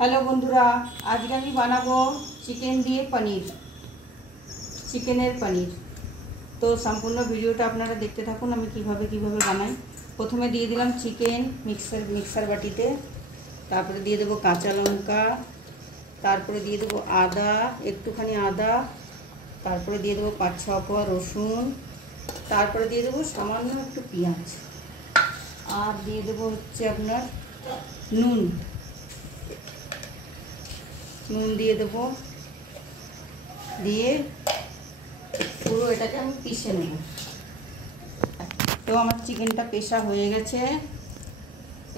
Hello বন্ধুরা, আজকে আমি বানাবো চিকেন দিয়ে পনির, চিকেনের পনির। তো সম্পূর্ণ ভিডিওটা আপনারা দেখতে থাকুন আমি কিভাবে বানাই। প্রথমে দিয়ে দিলাম চিকেন মিক্সার বাটিতে, তারপরে দিয়ে দেবো কাঁচা লঙ্কা, তারপরে দিয়ে দেবো আদা, একটুখানি আদা, তারপরে দিয়ে দেবো 5-6 কোয়া রসুন, তারপরে দিয়ে দেবো সামান্য একটু পেঁয়াজ, আর দিয়ে দেবো হচ্ছে আপনার নুন দিয়ে দেবো, দিয়ে পুরো এটাকে আমি পিষে নেব। তো আমার চিকেনটা পেষা হয়ে গেছে।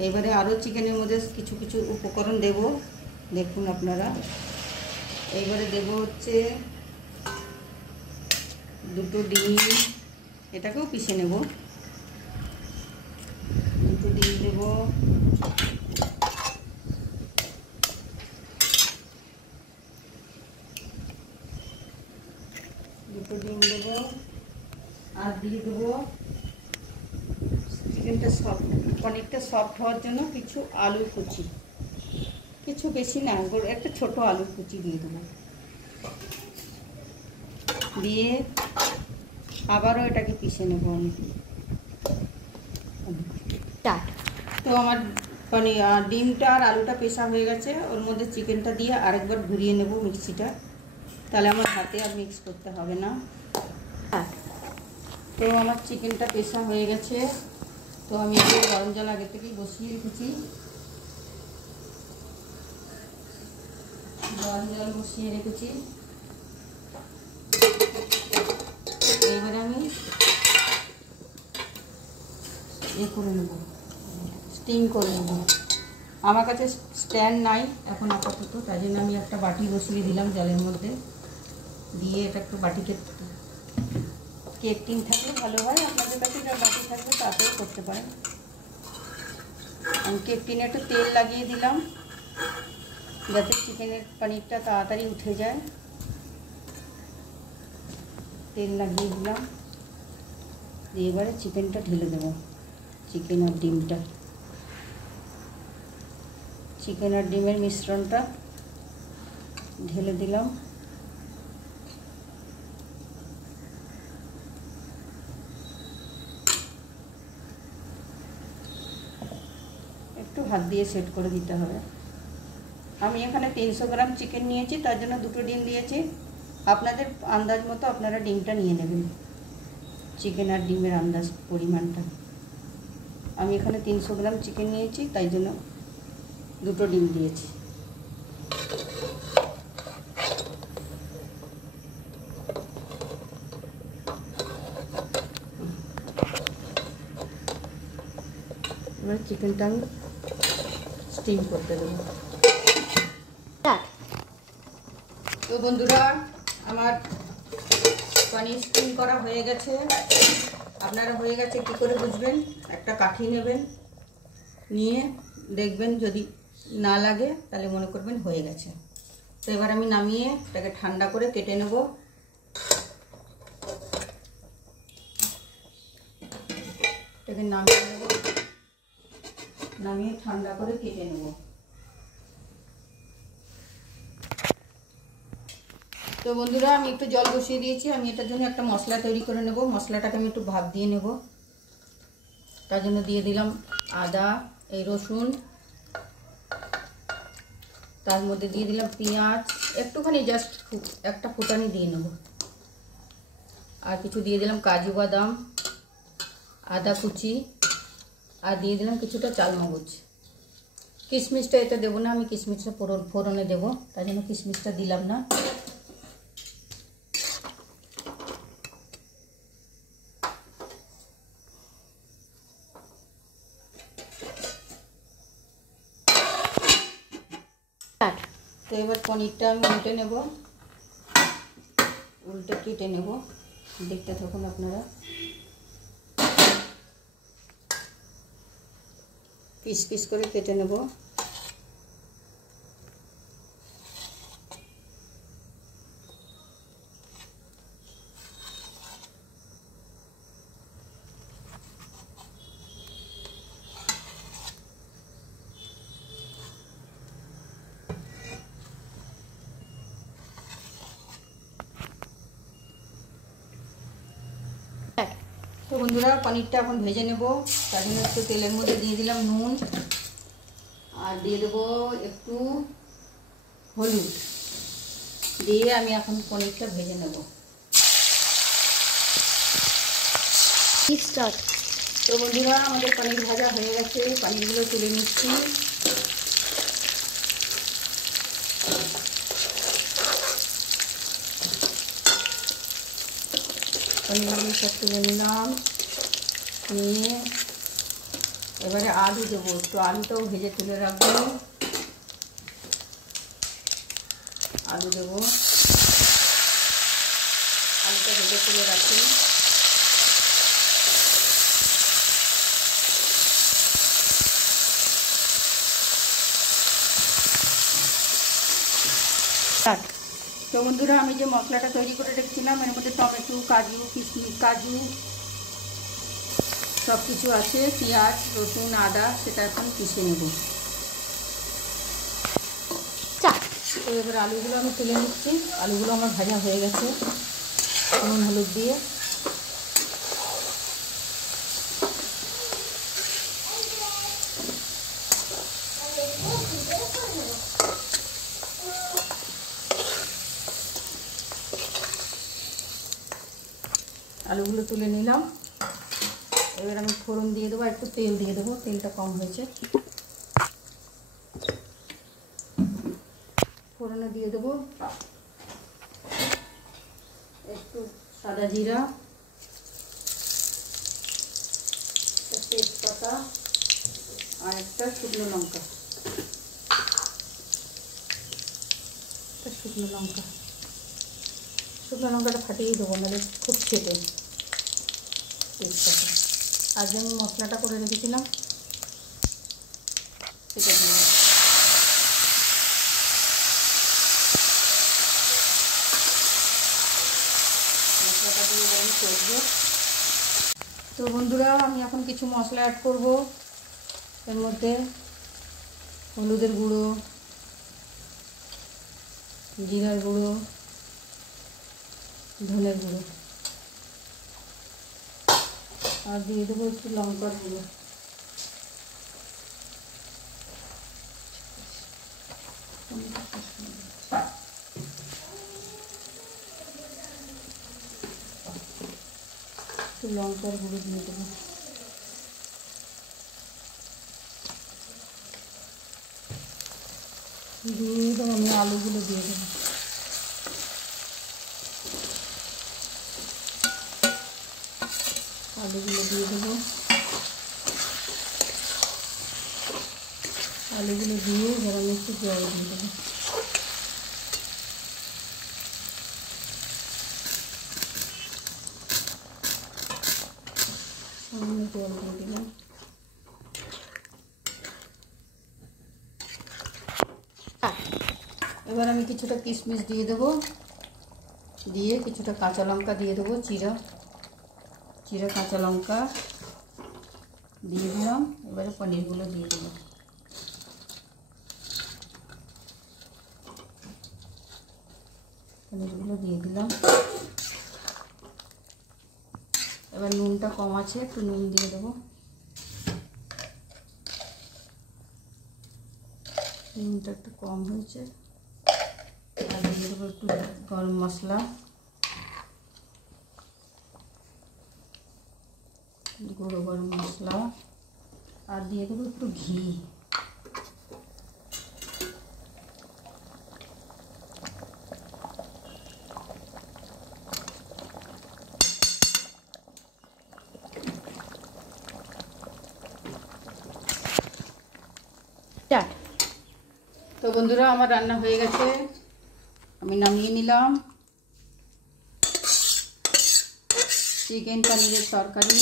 এবারে আরও চিকেনের মধ্যে কিছু কিছু উপকরণ দেব, দেখুন আপনারা। এইবারে দেব হচ্ছে 2টো ডিম, এটাকেও পিষে নেব। 2টো ডিম দেব, আর দিয়ে দেবো চিকেনটা পনিরটা সফট হওয়ার জন্য কিছু আলু কুচি, কিছু বেশি না, একটা ছোট আলু কুচি দিয়ে দেবো। দিয়ে আবারও এটাকে পিষে নেব আমি। তো আমার ডিমটা আর আলুটা পেশা হয়ে গেছে, ওর মধ্যে চিকেনটা দিয়ে আরেকবার ঘুরিয়ে নেব মিক্সিটা, তাহলে আমার হাতে আর মিক্স করতে হবে না। তো আমার চিকেনটা পেশা হয়ে গেছে। তো আমি একটু গরম জল আগে থেকেই বসিয়ে রেখেছি, গরম জল বসিয়ে রেখেছি। এবারে আমি করে নেব, স্টিম করে নেব। আমার কাছে স্ট্যান্ড নাই এখন আপাতত, তাই জন্য আমি একটা বাটি বসিয়ে দিলাম জলের মধ্যে, দিয়ে এটা একটু বাটিতে, কেক টিন থাকলে ভালো হয়, আপনাদের কাছে যা বাটি থাকবে তাতেও করতে পারেন। আমি কেক টিনে একটু তেল লাগিয়ে দিলাম যাতে চিকেনের পনিরটা তাড়াতাড়ি উঠে যায়। তেল লাগিয়ে দিলাম, দিয়ে এবারে চিকেনটা ঢেলে দেবো। চিকেন আর ডিমের মিশ্রণটা ঢেলে দিলাম। একটু হাত দিয়ে সেট করে দিতে হবে। আমি এখানে 300 গ্রাম চিকেন নিয়েছি, তার জন্য 2টো ডিম দিয়েছি। আপনাদের আন্দাজ মতো আপনারা ডিমটা নিয়ে নেবেন, চিকেন আর ডিমের আন্দাজ পরিমাণটা। আমি এখানে 300 গ্রাম চিকেন নিয়েছি, তাই জন্য 2টো ডিম দিয়েছি। এবার চিকেনটা আমি স্টিম করতে দেবো। তো বন্ধুরা, আমার পনির স্টিম করা হয়ে গেছে। আপনারা হয়ে গেছে কী করে বুঝবেন? একটা কাঠি নেবেন, নিয়ে দেখবেন যদি না লাগে তাহলে মনে করবেন হয়ে গেছে। তো এবার আমি নামিয়ে এটাকে ঠান্ডা করে কেটে নেব। এটাকে নামিয়ে নেব, নামিয়ে ঠান্ডা করে কেটে নেব। তো বন্ধুরা, আমি একটু জল বসিয়ে দিয়েছি, আমি এটার জন্য একটা মশলা তৈরি করে নেব। মশলাটাকে আমি একটু ভাপ দিয়ে নেব, তার জন্য দিয়ে দিলাম আদা, এই রসুন, তার মধ্যে দিয়ে দিলাম পেঁয়াজ, একটুখানি জাস্ট একটা ফুটানি দিয়ে নেব। আর কিছু দিয়ে দিলাম কাজু বাদাম, আদা কুচি, আর দিয়ে দিলাম কিছুটা চালমগজ। কিশমিশটা এতে দেবো না, আমি কিশমিশটা ফোড়নে দেবো, তার জন্য কিশমিশটা দিলাম না। তো এবার পনিরটা আমি উল্টে কেটে নেব। দেখতে থাকুন আপনারা। পিস পিস করে কেটে নেব। তো বন্ধুরা পনিরটা এখন ভেজে নেব। তার জন্য একটু তেলের মধ্যে দিয়ে দিলাম নুন, আর দিয়ে দেবো একটু হলুদ, দিয়ে আমি এখন পনিরটা ভেজে নেব। স্টার্ট। তো বন্ধুরা আমাদের পনির ভাজা হয়ে গেছে, পনিরগুলো তুলে নিচ্ছি। পনিরগুলো সব তুলে নিলাম, নিয়ে এবারে আলু দেবো। একটু আলুটাও ভেজে তুলে রাখবো। আলু দেবো, আলুটা ভেজে তুলে রাখি। তো বন্ধুরা আমি যে মশলাটা তৈরি করে রেখেছিলাম এর মধ্যে টমেটো, কাজু, কিশমিশ, কাজু সব কিছু আছে, পেঁয়াজ, রসুন, আদা, সেটা এখন পিষে নেব। তো এবার আলুগুলো আমি তুলে নিচ্ছি। আলুগুলো আমার ভাজা হয়ে গেছে নুন হলুদ দিয়ে। আলুগুলো তুলে নিলাম। এবার আমি ফোড়ন দিয়ে দেবো, একটু তেল দিয়ে দেবো, তেলটা কম হয়েছে। ফোড়নে দিয়ে দেবো একটু সাদা জিরা, তেজপাতা আর একটা শুকনো লঙ্কা। শুকনো লঙ্কাটা ফাটিয়ে দেবো, নাহলে খুব ছেটে। তেজপাতা আর যে আমি মশলাটা করে রেখেছিলাম সেটা দিয়ে মশলাটা দিয়ে আমি করবো। তো বন্ধুরা আমি এখন কিছু মশলা অ্যাড করব। এর মধ্যে হলুদের গুঁড়ো, জিরার গুঁড়ো, ধনের গুঁড়ো, আর দিয়ে দেবো একটু লঙ্কার গুঁড়ো। একটু লঙ্কার গুঁড়ো দিয়ে দেবো। দিয়ে দেবো আমি আলুগুলো দিয়ে দেবো। আলুগুলো দিয়ে দেবো। আলুগুলো দিয়ে এবার আমি একটু জল দিয়ে দেবো। সামনে জল দিয়ে দিলাম। এবার আমি কিছুটা কিশমিশ দিয়ে দেবো, দিয়ে কিছুটা কাঁচা লঙ্কা দিয়ে দেবো, চিরা কাঁচা লঙ্কা দিয়ে দিলাম। এবারে পনিরগুলো দিয়ে দেবো। পনিরগুলো দিয়ে দিলাম। এবার নুনটা কম আছে, একটু নুন দিয়ে দেবো। নুনটা একটু কম হয়েছে। আর দিয়ে দেবো একটু গরম মশলা, গুঁড়ো গরম মশলা, আর দিয়ে দেবো একটু ঘি। তো বন্ধুরা আমার রান্না হয়ে গেছে, আমি নামিয়ে নিলাম। চিকেন পনিরের তরকারি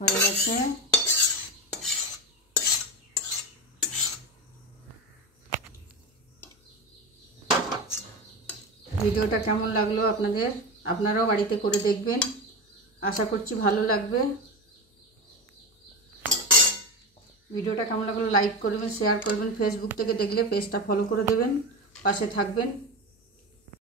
হয়ে গেছে। ভিডিওটা কেমন লাগলো আপনাদের? আপনারাও বাড়িতে করে দেখবেন, আশা করছি ভালো লাগবে। ভিডিওটা কেমন লাগলো লাইক করবেন, শেয়ার করবেন। ফেসবুক থেকে দেখলে পেজটা ফলো করে দেবেন, পাশে থাকবেন।